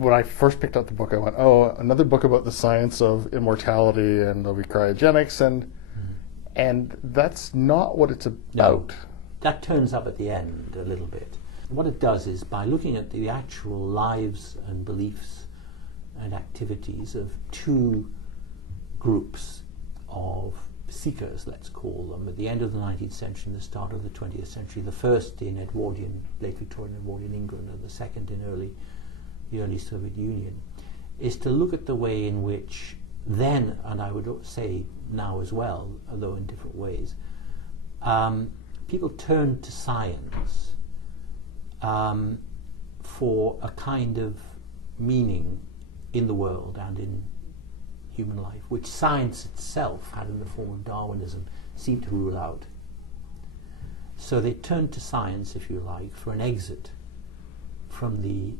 when I first picked up the book, I went, oh, another book about the science of immortality, and there'll be cryogenics, and that's not what it's about. No, that turns up at the end a little bit. What it does is, by looking at the actual lives and beliefs and activities of two groups of seekers, let's call them, at the end of the 19th century and the start of the 20th century, the first in Edwardian, late Victorian Edwardian England, and the second in the early Soviet Union, is to look at the way in which then, and I would say now as well, although in different ways, people turned to science for a kind of meaning in the world and in human life, which science itself had in the form of Darwinism seemed to rule out. So they turned to science, if you like, for an exit from the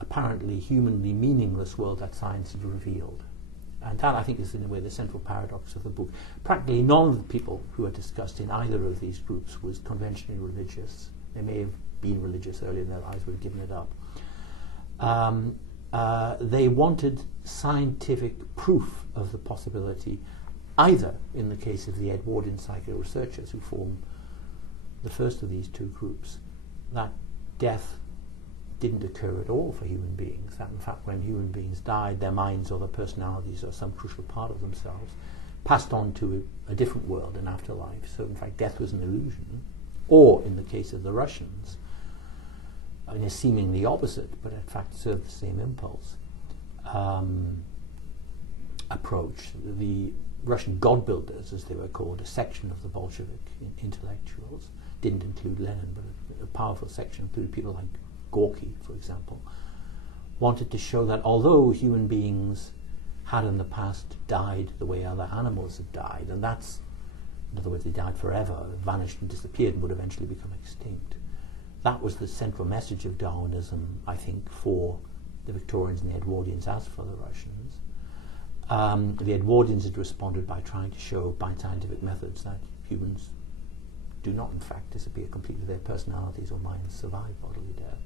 apparently humanly meaningless world that science had revealed. And that, I think, is in a way the central paradox of the book. Practically none of the people who are discussed in either of these groups was conventionally religious. They may have been religious early in their lives, but have given it up. They wanted scientific proof of the possibility, either in the case of the Edwardian psycho-researchers who form the first of these two groups, that death didn't occur at all for human beings, that in fact when human beings died, their minds or their personalities or some crucial part of themselves passed on to a different world, an afterlife. So in fact death was an illusion. Or in the case of the Russians, in a seemingly opposite, but in fact served the same impulse, approach. The Russian God builders, as they were called, a section of the Bolshevik intellectuals, didn't include Lenin, but a powerful section included people like Gorky, for example, wanted to show that although human beings had in the past died the way other animals had died, and that's, in other words, they died forever, vanished and disappeared and would eventually become extinct. That was the central message of Darwinism, I think, for the Victorians and the Edwardians as for the Russians. The Edwardians had responded by trying to show by scientific methods that humans do not in fact disappear completely, their personalities or minds survive bodily death.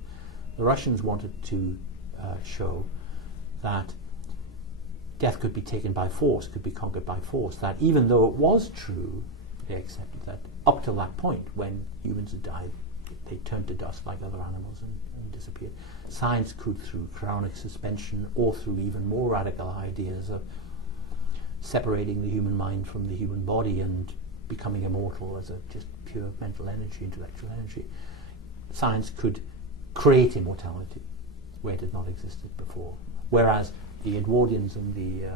The Russians wanted to show that death could be taken by force, could be conquered by force, that even though it was true, they accepted that up to that point when humans had died, they turned to dust like other animals and disappeared. Science could, through cryonic suspension or through even more radical ideas of separating the human mind from the human body and becoming immortal as a just pure mental energy, intellectual energy, science could create immortality where it had not existed before. Whereas the Edwardians and the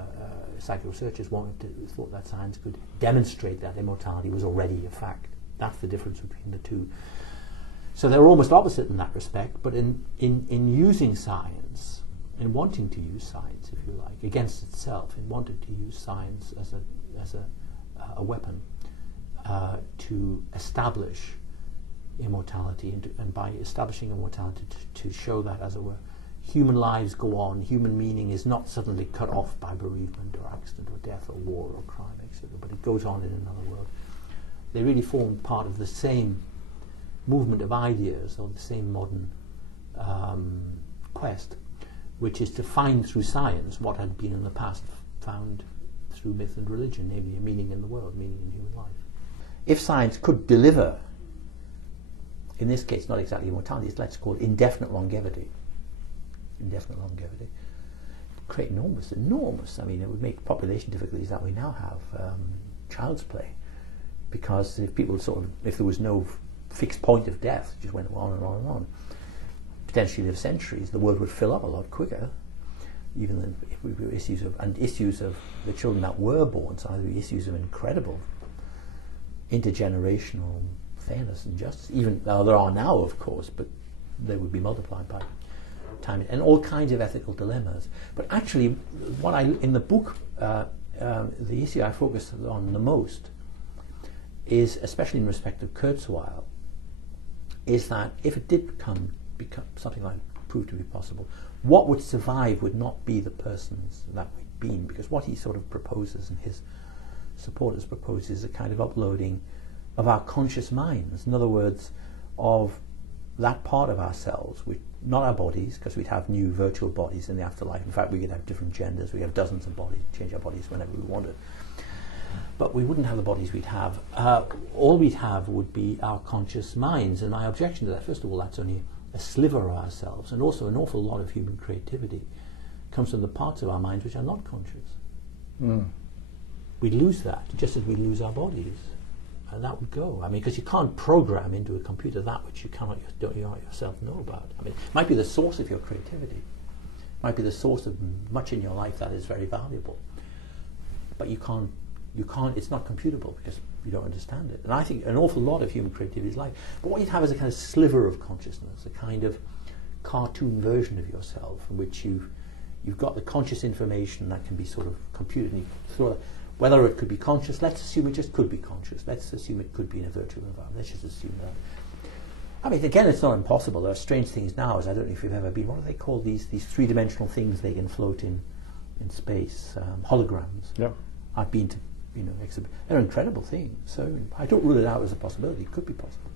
psycho-researchers thought that science could demonstrate that immortality was already a fact. That's the difference between the two. So they're almost opposite in that respect, but in using science, in wanting to use science, if you like, against itself, in wanting to use science as a weapon to establish immortality, and by establishing immortality to show that, as it were, human lives go on, human meaning is not suddenly cut off by bereavement or accident or death or war or crime, etc., but it goes on in another world. They really form part of the same movement of ideas, or the same modern quest, which is to find through science what had been in the past found through myth and religion, namely a meaning in the world, meaning in human life. If science could deliver, in this case not exactly immortality, let's call it indefinite longevity, create enormous, I mean, it would make population difficulties that we now have child's play, because if people if there was no fixed point of death, it just went on and on and on, potentially live centuries, the world would fill up a lot quicker, even if we were issues of the children that were born, so either issues of incredible intergenerational fairness and justice, even there are now, of course, but they would be multiplied by time, and all kinds of ethical dilemmas. But actually, in the book, the issue I focus on the most is, especially in respect of Kurzweil, is that if it did become something like proved to be possible, what would survive would not be the persons that we'd been, because what he sort of proposes, and his supporters propose, is a kind of uploading of our conscious minds, in other words, of that part of ourselves, not our bodies, because we'd have new virtual bodies in the afterlife. In fact, we could have different genders. We have dozens of bodies, change our bodies whenever we wanted. But we wouldn't have the bodies we'd have. All we'd have would be our conscious minds. And my objection to that, first of all, that's only a sliver of ourselves. And also an awful lot of human creativity comes from the parts of our minds which are not conscious. We'd lose that, just as we lose our bodies. And that would go. I mean, because you can't program into a computer that which you don't yourself know about. I mean, it might be the source of your creativity. It might be the source of much in your life that is very valuable. But you can't, it's not computable because you don't understand it. And I think an awful lot of human creativity is like, but what you'd have is a kind of sliver of consciousness, a kind of cartoon version of yourself in which you've got the conscious information that can be sort of computed, and you sort of, whether it could be conscious, let's assume it just could be conscious. Let's assume it could be in a virtual environment. Let's just assume that. I mean, again, it's not impossible. There are strange things now, as I don't know if you've ever been. What do they call these three-dimensional things they can float in space? Holograms. Yep. I've been to, they're incredible things. So I don't rule it out as a possibility. It could be possible.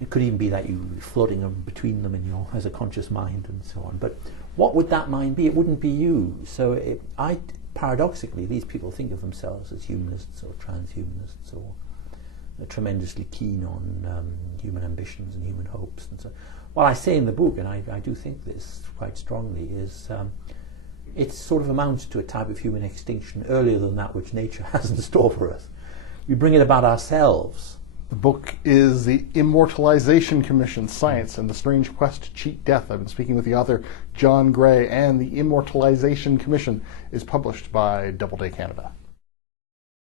It could even be that you're floating between them as a conscious mind and so on. But what would that mind be? It wouldn't be you. So paradoxically, these people think of themselves as humanists or transhumanists, or they're tremendously keen on human ambitions and human hopes. And so, what I say in the book, and I do think this quite strongly, is it sort of amounts to a type of human extinction earlier than that which nature has in store for us. We bring it about ourselves. The book is The Immortalization Commission, Science and the Strange Quest to Cheat Death. I've been speaking with the author, John Gray, and The Immortalization Commission is published by Doubleday Canada.